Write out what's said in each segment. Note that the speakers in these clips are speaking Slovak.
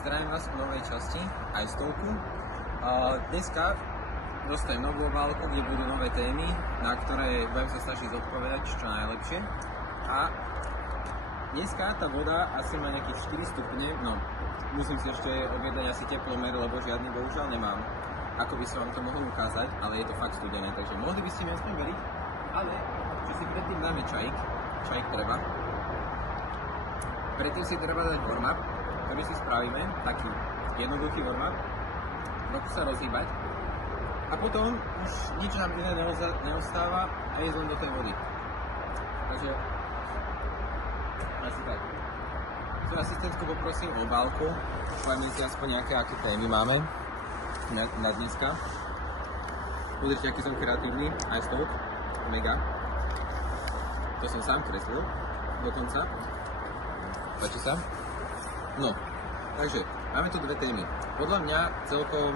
Zdravím vás v novej časti, aj stovku. Dneska dostajem novú obálku, kde budú nové témy, na ktoré budem sa snažiť odpovedať čo najlepšie. A dneska tá voda asi má nejakých 4 stupne, no musím si ešte objednať asi teplomer, lebo žiadny bohužiaľ nemám. Ako by som vám to mohol ukázať, ale je to fakt studené, takže mohli by ste mi aspoň veriť. Ale, že si predtým dáme čajík treba. Predtým si treba dať warm-up, ktorý si spravíme, taký jednoduchý warm-up, trochu sa rozhýbať a potom už nič nám iné neostáva a ísť len do tej vody. Takže asi tak. Svoju asistentku poprosím o obálku, poviem si aspoň nejaké, aké témy máme na dneska. Pozrite, aký som kreatívny, aj stovk, mega. To som sám kreslil, dokonca. Páči sa? No, takže máme tu dve témy. Podľa mňa celkom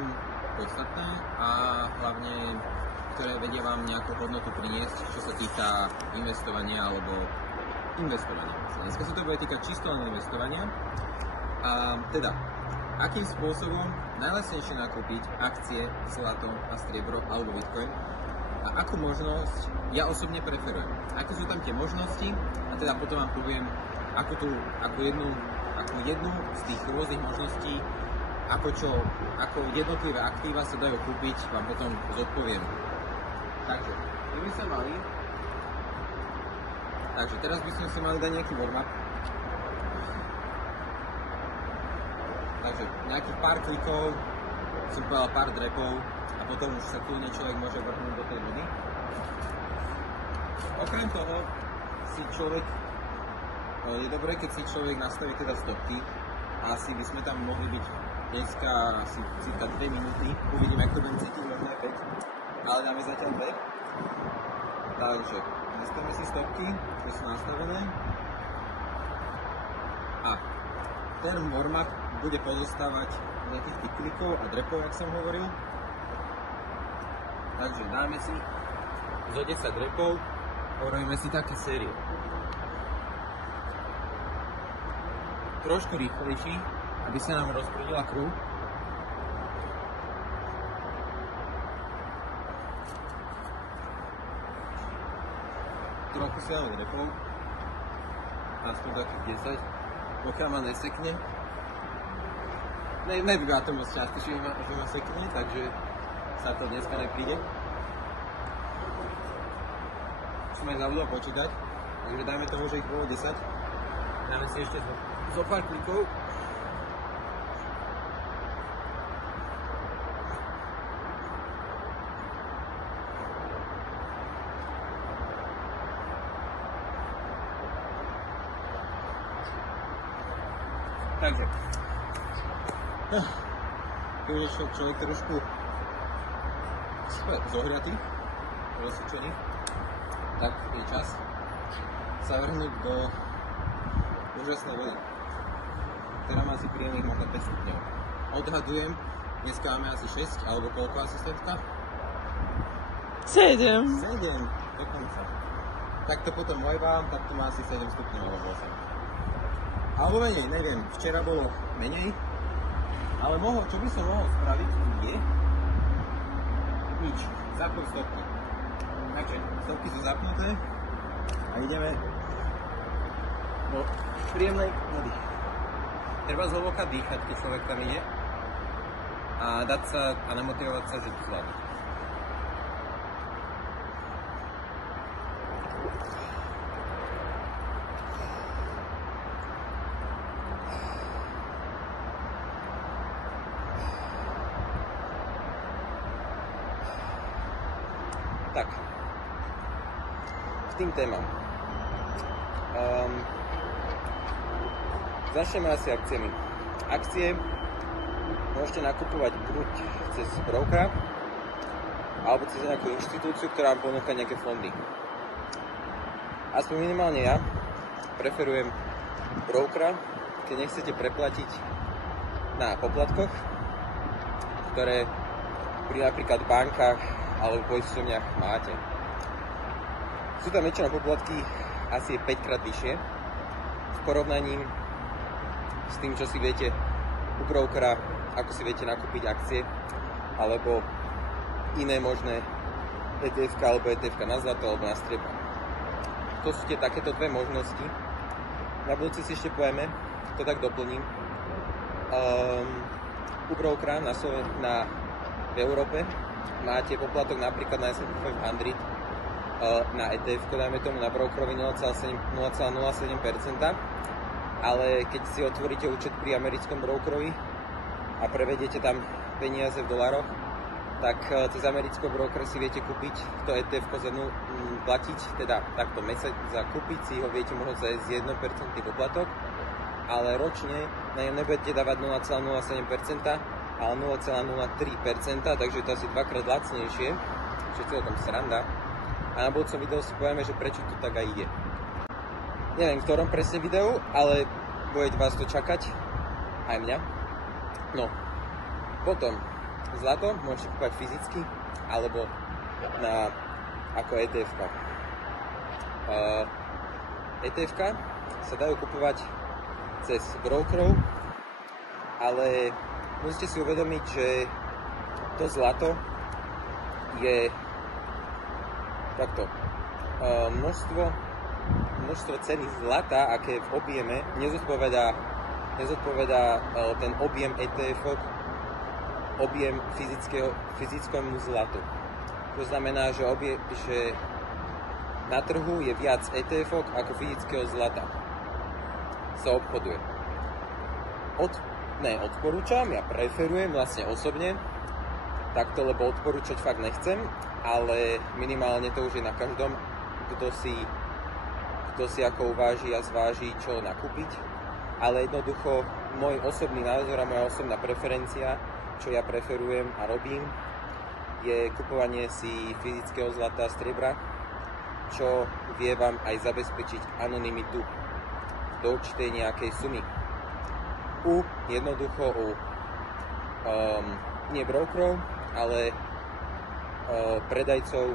podstatné a hlavne, ktoré vedia vám nejakú hodnotu priniesť, čo sa týka investovania alebo investovania. Dneska sa to bude týkať čisto len investovania. A teda, akým spôsobom najlacnejšie nakúpiť akcie, zlato a striebro alebo bitcoin a akú možnosť ja osobne preferujem. Aké sú tam tie možnosti a teda potom vám poviem, ako jednu z tých rôznych možností, ako jednotlivé aktíva sa dajú kúpiť, vám potom zodpoviem. Takže, teraz by sme si mali dať nejaký warm-up. Takže, nejakých pár klikov, som povedal pár drepov a potom už sa kľudne človek môže vrhnúť do tej vody. Okrem toho je dobré, keď si človek nastaví teda stopky a asi by sme tam mohli byť dneska asi cirka 2 minúty. Uvidíme, ako to budem cítiť, možno aj 5, ale dáme zatiaľ 2. Takže, nastavíme si stopky, ktoré sú nastavené. A ten warm-up bude pozostávať z nejakých tých klikov a drepov, jak som hovoril. Takže dáme si zo 10 drepov, urobíme si také sériu. Trošku rýchlejší, aby sa nám rozprudila krv. Trochu si dáme drepov, aspoň takých 10, pokiaľ ma nesekne. Nebýva to moc často, že ma sekne, takže sa to dneska nepríde. Som aj zabudol počítať, takže dajme tomu, že ich bolo 10. Dáme si ešte zo pár klikov. Takže keď je človek trošku zohriatý, rozsúčený, tak je čas sa vrhnúť do úžasnej vody, ktorá má asi príjemných možno 5 stupňov. Odhadujem, dneska máme asi 6, alebo koľko asistentka? 7. 7, dokonca. Tak to potom vajbám, tak to má asi 7 stupňov alebo 8. Alebo menej, neviem, včera bolo menej, ale čo by som mohol spraviť je nič, zapnúť stopky. Takže stopky sú zapnuté a ideme do príjemnej vody. Treba zhlboka dýchať, keď človek tam ide a dať sa a namotivovať sa, že to zvládne. Tak, k tým témam. Začneme asi akciami. Akcie môžete nakupovať buď cez brokera, alebo cez nejakú inštitúciu, ktorá vám ponúka nejaké fondy. Aspoň minimálne ja preferujem brokera, keď nechcete preplatiť na poplatkoch, ktoré pri napríklad bankách alebo poisťovniach máte. Sú tam väčšinou poplatky asi 5-krát vyššie v porovnaní s tým, čo si viete u brokera, ako si viete nakúpiť akcie, alebo iné možné ETF alebo ETF na zlato alebo na striebro. To sú tie takéto dve možnosti. Na budúci si ešte povieme, to tak doplním. U brokera v Európe máte poplatok napríklad na S&P 500 na ETF, dajme tomu na brokerovi 0,07%, ale keď si otvoríte účet pri americkom brokerovi a prevediete tam peniaze v dolároch, tak cez amerického brokera si viete kúpiť to ETF platiť, teda takto mesiac za kúpiť si ho viete možno za 1% poplatok, ale ročne na ňom nebudete dávať 0,07%, ale 0,03%, takže to asi dvakrát lacnejšie, čo je o tom sranda. A na budúcom videu si povieme, že prečo to tak aj ide. Neviem, v ktorom presne videu, ale bude vás to čakať, aj mňa. No, potom zlato môžete kúpať fyzicky, alebo ako ETF-ka. ETF-ka sa dajú kupovať cez brokerov, ale musíte si uvedomiť, že to zlato je takto. Množstvo ceny zlata, aké v objeme, nezodpovedá ten objem ETF-ok objem fyzickému zlatu. To znamená, že na trhu je viac ETF-ok ako fyzického zlata. Sa obchoduje. Odporúčam, ja preferujem vlastne osobne takto, lebo odporúčať fakt nechcem, ale minimálne to už je na každom, kto si ako uváži a zváži, čo nakúpiť. Ale jednoducho môj osobný názor a moja osobná preferencia, čo ja preferujem a robím, je kupovanie si fyzického zlata a striebra, čo vie vám aj zabezpečiť anonymitu do určitej nejakej sumy. Jednoducho nie brokerov, ale predajcov,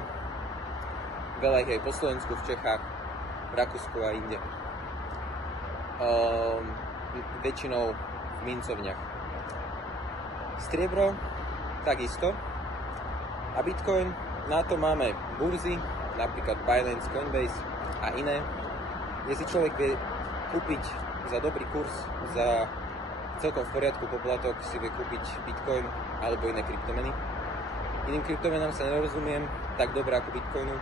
veľa ich aj po Slovensku, v Čechách, v Rakúsku a inde. Väčšinou v mincovniach. Striebro takisto. A Bitcoin, na to máme burzy, napríklad Binance, Coinbase a iné, kde si človek vie kúpiť za dobrý kurz, za celkom v poriadku poplatok si vie kúpiť Bitcoin alebo iné kryptomeny. Iným kryptomenám sa nerozumiem tak dobre ako Bitcoinu,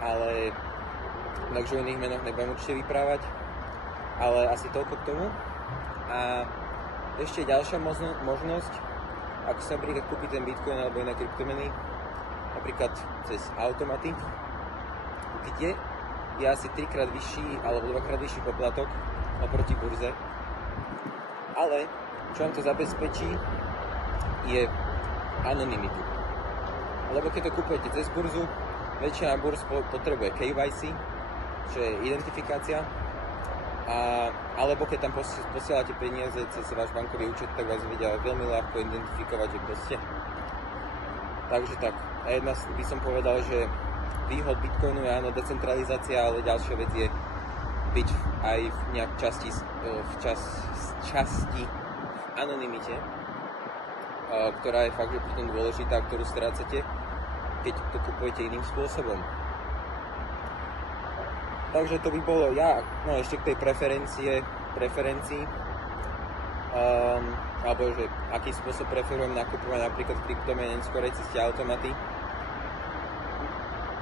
ale takže o iných menoch nebudem určite vyprávať, ale asi toľko k tomu. A ešte ďalšia možnosť, ako sa napríklad kúpiť ten Bitcoin alebo iné kryptomeny, napríklad cez automaty, kde je asi 3-krát vyšší alebo 2-krát vyšší poplatok oproti burze. Ale čo vám to zabezpečí, je anonymitu. Lebo keď to kupujete cez burzu, väčšina burz potrebuje KYC, čo je identifikácia, alebo keď tam posielate peniaze cez váš bankový účet, tak vás vedia veľmi ľahko identifikovať, že kto ste. Takže tak. A jedna by som povedal, že výhod Bitcoinu je áno decentralizácia, ale ďalšia vec je byť aj v nejak časti v anonymite, ktorá je fakt, že potom dôležitá, ktorú strácate, keď to kupujete iným spôsobom. Takže to by bolo ešte k tej preferencii, alebo že aký spôsob preferujem nakupovať napríklad kryptomeny, skorej cez tie automaty.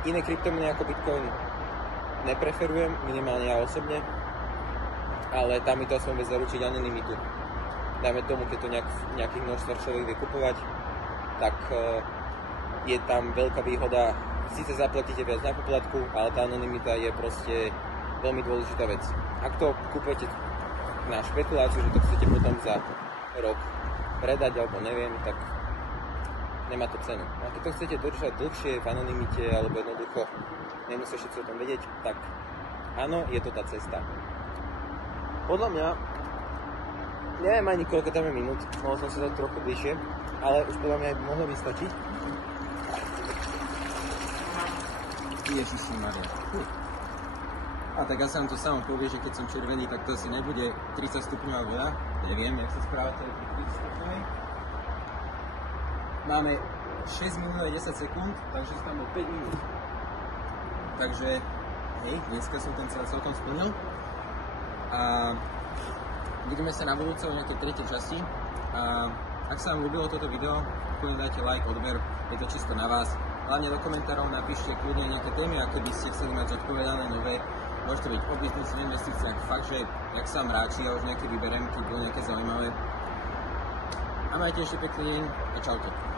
Iné kryptomeny ako Bitcoin nepreferujem, minimálne ja osobne, ale tam mi to aspoň vie zaručiť anonymitu. Dajme tomu, keď to nejakých množstvách človek vie kupovať, tak je tam veľká výhoda. Síce zaplatíte viac na poplatku, ale tá anonymita je proste veľmi dôležitá vec. Ak to kupujete na špekuláciu, že to chcete potom za rok predať alebo neviem, tak nemá to cenu. A keď to chcete držať dlhšie v anonymite alebo jednoducho nemusíte všetci o tom vedieť, tak áno, je to tá cesta. Podľa mňa, neviem ani koľko tam je minút, mohol som sa dať trochu bližšie, ale už podľa mňa mohlo mi stačiť. Ježišimaria. A tak asi nám to samo povie, že keď som červený, tak to asi nebude 30 stupňová voda. neviem, jak sa správate pri 30 stupňovej. Máme 6 minút a 10 sekúnd, takže som tam bol 5 minút. Takže, hej, dneska som ten cieľ celkom splnil. A vidíme sa na budúce o nejakej tretej časti. A ak sa vám ľúbilo toto video, kľudne dajte like, odber, je to čisto na vás. Hlavne do komentárov napíšte kľudne nejaké témy, aké by ste chceli mať zodpovedané nové. Môže to byť o biznise, investíciách, fakt, že jak sa vám ráči, ja už nejaké vyberiem, keď budú nejaké zaujímavé. A majte ešte pekný deň a čaute.